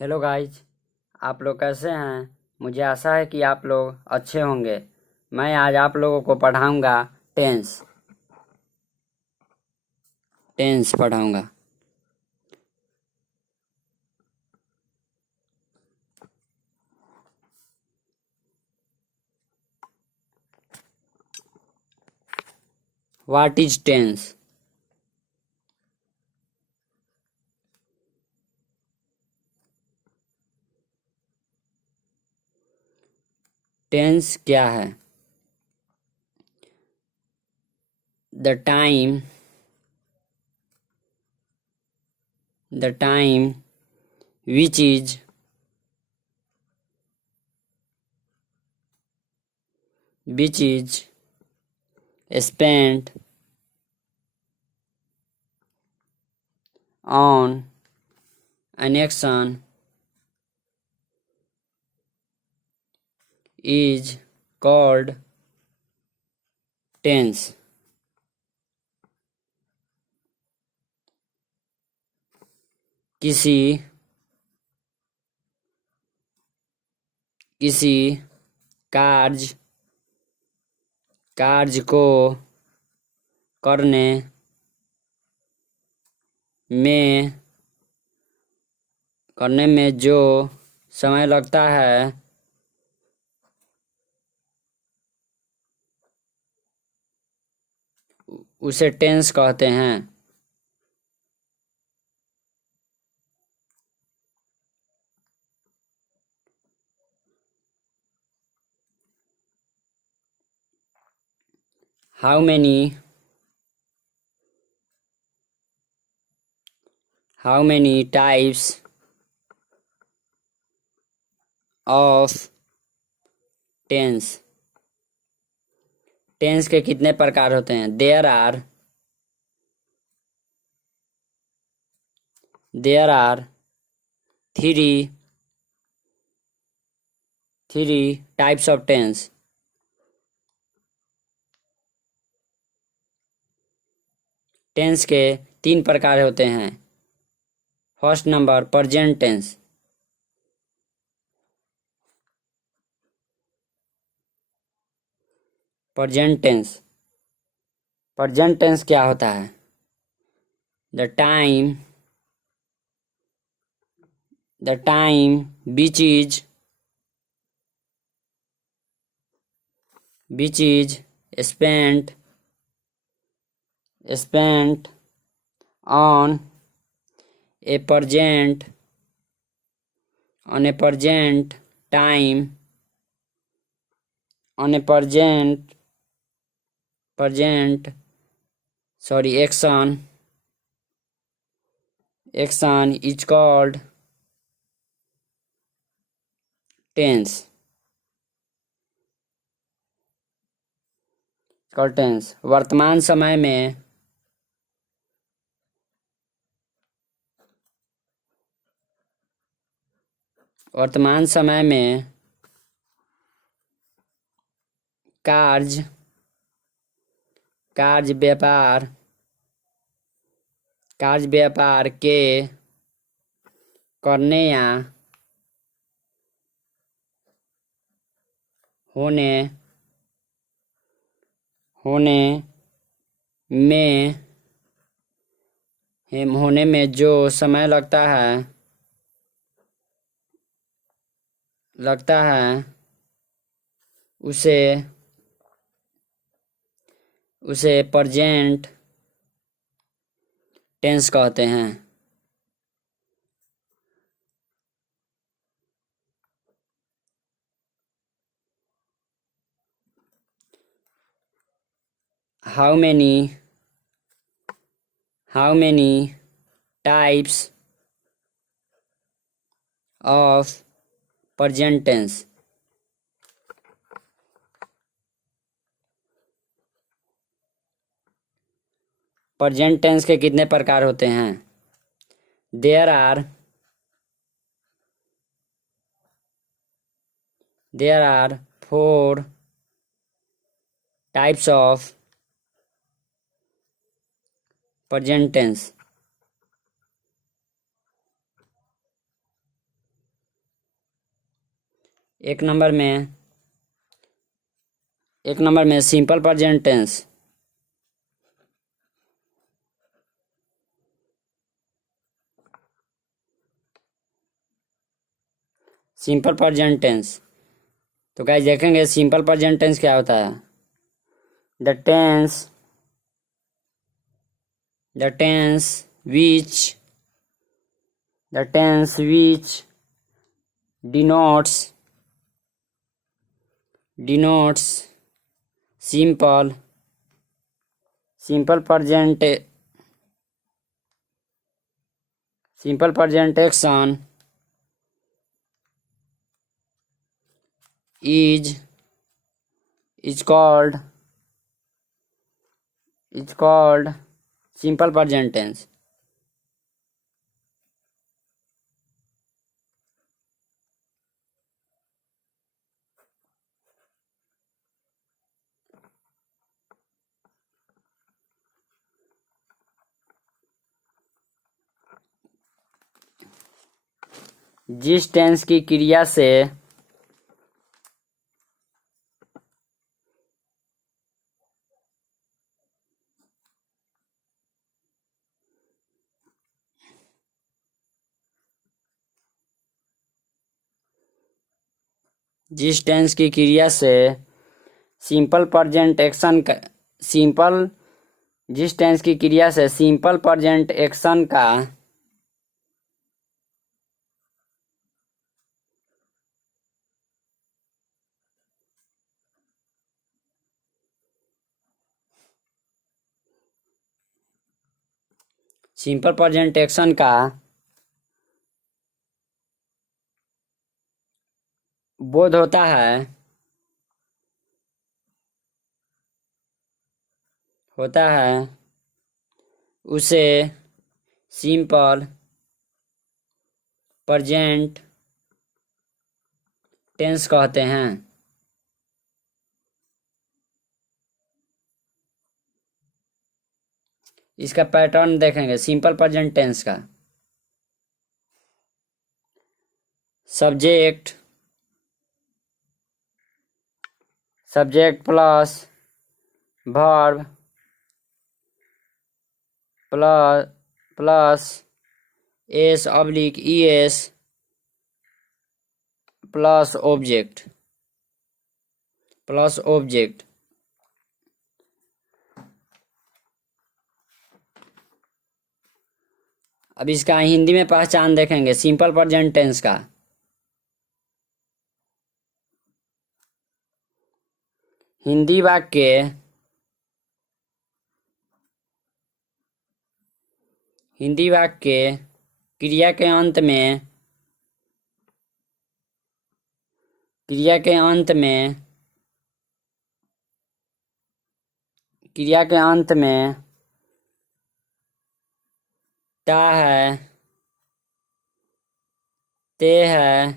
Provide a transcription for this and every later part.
Hello guys. आप लोग कैसे हैं? मुझे आशा है कि आप लोग अच्छे होंगे। मैं आज आप लोगों को पढ़ाऊंगा टेंस टेंस पढ़ाऊंगा। What is tense? टेंस क्या है? The time which is spent on an action is called tense। किसी किसी कार्य को करने में जो समय लगता है उसे टेंस कहते हैं। How many types of tense? Tense के कितने प्रकार होते हैं? There are three types of tense. Tense के 3 प्रकार होते हैं। First number present tense. Present tense क्या होता है? The time which is spent on a present time on a present action is called tense। वर्तमान समय में कार्य व्यापार के करने या होने में जो समय लगता है उसे प्रेजेंट टेंस कहते हैं। How many types of present tense? Present tense के कितने प्रकार होते हैं? There are 4 types of present tense. एक नंबर में simple present tense. Simple present tense. तो गाइस देखेंगे सिंपल प्रेजेंट टेंस क्या होता है। The tense which denotes simple present action is called simple present tense। जिस टेंस की क्रिया से सिंपल प्रेजेंट एक्शन का बोध होता है उसे सिंपल प्रेजेंट टेंस कहते हैं। इसका पैटर्न देखेंगे सिंपल प्रेजेंट टेंस का। Subject plus verb plus s/es plus object अब इसका हिंदी में पहचान देखेंगे सिंपल प्रेजेंट टेंस का। हिंदी वाक्य क्रिया के अंत में ता है, ते है,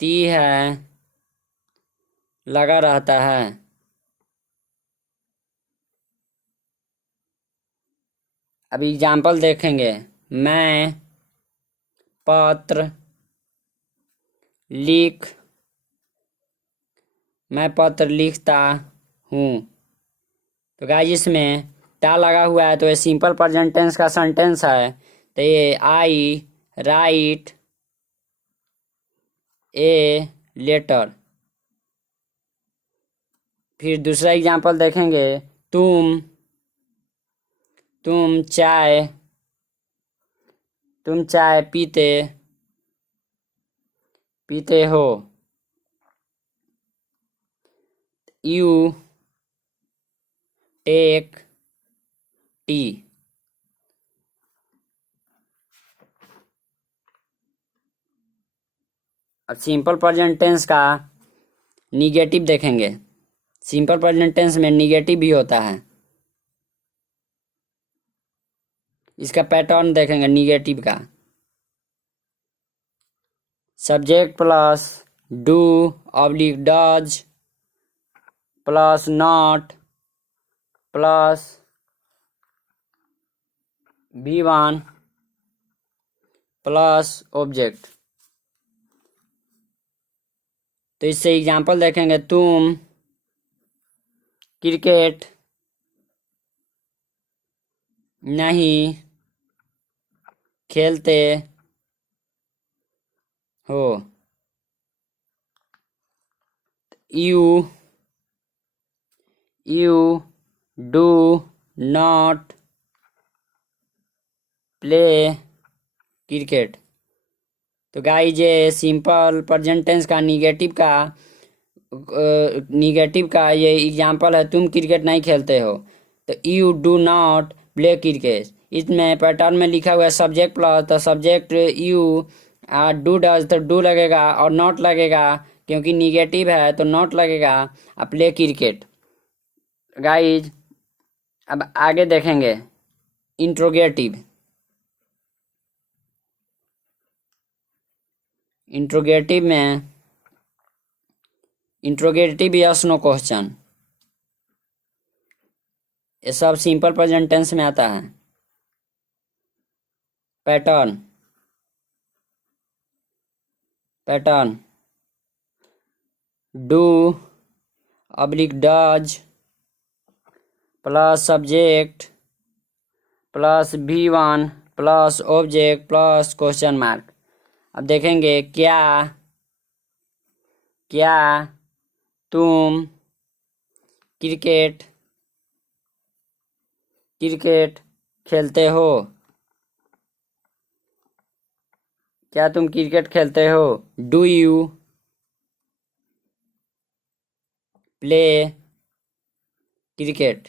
ती है लगा रहता है। अब एग्जाम्पल देखेंगे। मैं पत्र लिखता हूँ। तो गाइस इसमें ता लगा हुआ है तो ये सिंपल प्रेजेंट टेंस का सेंटेंस है। तो ये आई राइट ए लेटर। फिर दूसरा एग्जाम्पल देखेंगे। तुम चाय पीते हो। You take tea. अब सिंपल प्रेजेंट टेंस का निगेटिव देखेंगे। सिंपल प्रेजेंट टेंस में निगेटिव भी होता है। इसका पैटर्न देखेंगे निगेटिव का। Subject plus do does plus not plus V1 plus object. तो इससे एग्जाम्पल देखेंगे, तुम क्रिकेट नहीं खेलते हो। You do not play cricket. तो गाइज ये सिंपल प्रेजेंट टेंस का निगेटिव का ये एग्जाम्पल है, तुम क्रिकेट नहीं खेलते हो। तो you do not play cricket, इसमें पैटर्न में लिखा हुआ है सब्जेक्ट प्लस, तो सब्जेक्ट यू, डू डज तो डू लगेगा और नॉट लगेगा, क्योंकि निगेटिव है तो नॉट लगेगा, और प्ले क्रिकेट। गाइज अब आगे देखेंगे interrogative. Interrogative yes no question, ये सब सिंपल प्रेजेंट टेंस में आता है। Pattern do oblique does plus subject plus V1 plus object plus question mark. अब देखेंगे क्या तुम क्रिकेट खेलते हो। क्या तुम क्रिकेट खेलते हो। Do you play cricket.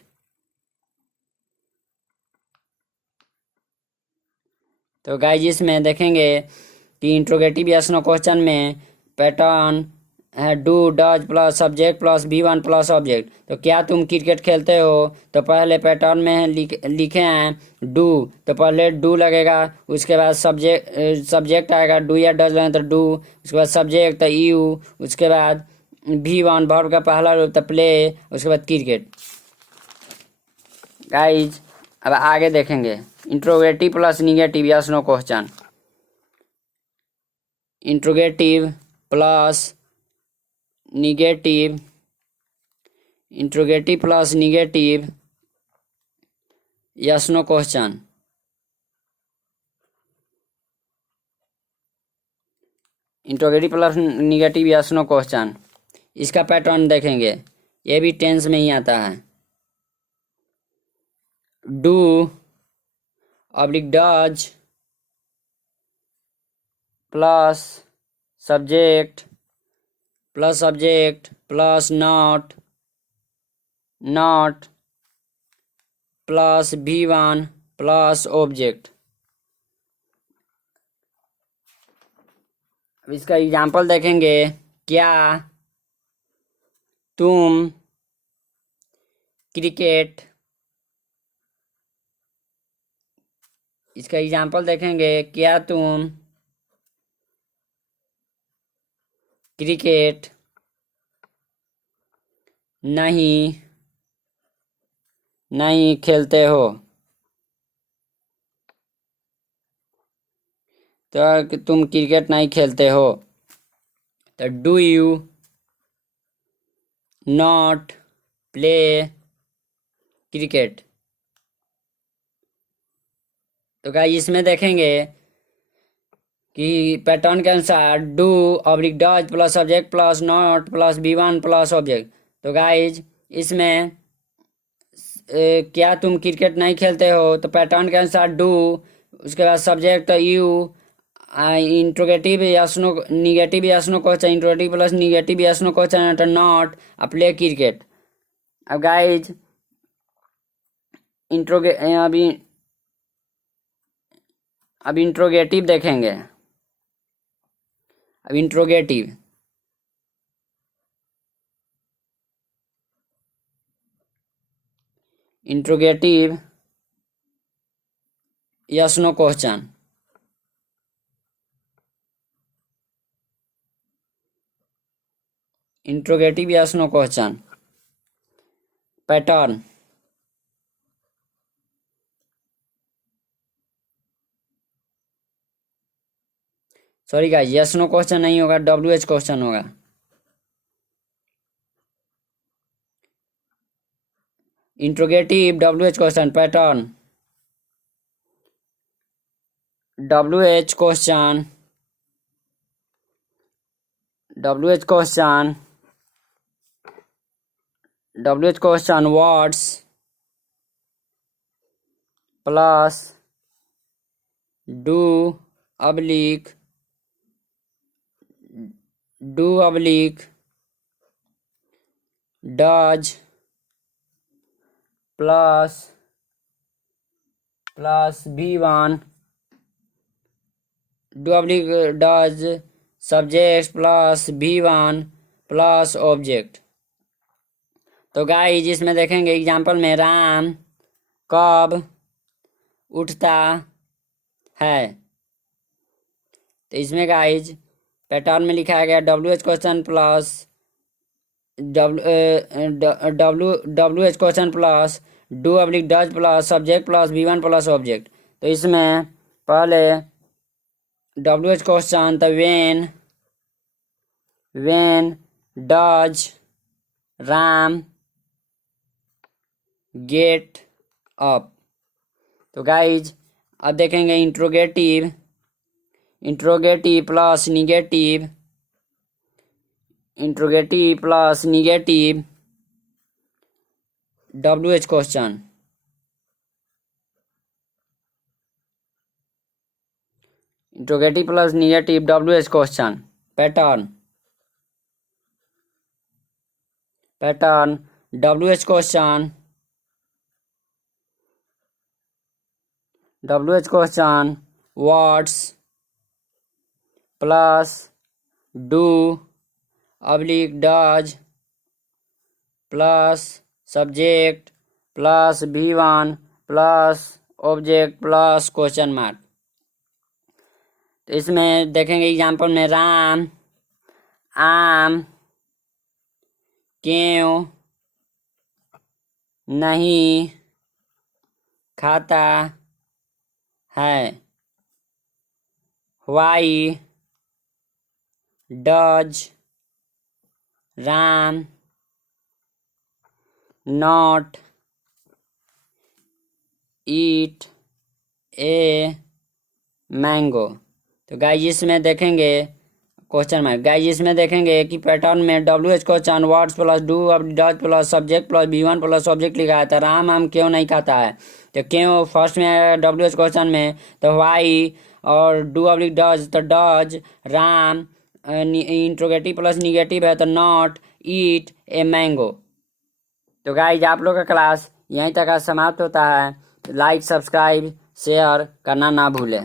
तो गाइस इसमें देखेंगे कि इंट्रोगेटिव यस नो क्वेश्चन में पैटर्न है do does plus subject plus V1 plus object. तो क्या तुम क्रिकेट खेलते हो, तो पहले पैटर्न में लिखे हैं डू, तो पहले डू लगेगा, उसके बाद सब्जेक्ट आएगा, डू या डज लगेगा तो डू, उसके बाद सब्जेक्ट तो यू, उसके बाद V1 वर्ब का पहला रूप तो प्ले, उसके बाद क्रिकेट। गाइज अब आगे देखेंगे interrogative plus negative yes no question. Interrogative plus negative yes no question. Interrogative plus negative yes no question, इसका पैटर्न देखेंगे, ये भी टेंस में ही आता है। Do oblique does plus subject plus not plus V1 plus object. अब इसका एग्जाम्पल देखेंगे, क्या तुम क्रिकेट, इसका एग्जाम्पल देखेंगे, क्या तुम क्रिकेट नहीं खेलते हो। तो तुम क्रिकेट नहीं खेलते हो, तो do you not play cricket. तो गाइस इसमें देखेंगे कि पैटर्न के अनुसार do oblique does plus subject plus not plus V1 plus object. तो गाइज इसमें क्या तुम क्रिकेट नहीं खेलते हो, तो पैटर्न के अनुसार डू, उसके बाद subject you, interrogative yes no negative yes no question, interrogative plus negative yes no question तो नॉट, प्ले क्रिकेट। अब गाइज अब इंट्रोगेटिव देखेंगे। अब interrogative yes no question. Interrogative yes no question pattern sorry guys, yes no question नहीं होगा, WH question होगा। Interrogative WH question pattern WH question words plus do oblique does plus V1 does subject plus V1 plus object. तो guys इसमें देखेंगे example में राम कब उठता है। तो इसमें गाइस पैटर्न में लिखा गया WH question plus WH question plus do oblique does plus subject plus V1 plus object. तो इसमें पहले WH क्वेश्चन तो when does Ram get up. तो गाइज अब देखेंगे interrogative plus negative WH question. Interrogative plus negative WH question pattern WH question words plus do oblique does plus subject plus V1 plus object plus question mark. तो इसमें देखेंगे example में राम आम क्यों नहीं खाता है। Why does Ram not eat a mango. तो गाइस इसमें देखेंगे क्वेश्चन मार्क। गाइस इसमें देखेंगे कि पैटर्न में WH question words plus do does plus subject plus V1 plus object लिखा है। तो राम आम क्यों नहीं खाता है। तो क्यों फर्स्ट में WH क्वेश्चन में तो वाई और डू ऑब्लिक डज तो does Ram interrogative plus negative है तो नॉट ईट ए मैंगो। तो गाइस आप लोग का क्लास यहीं तक समाप्त होता है। लाइक सब्सक्राइब शेयर करना ना भूलें।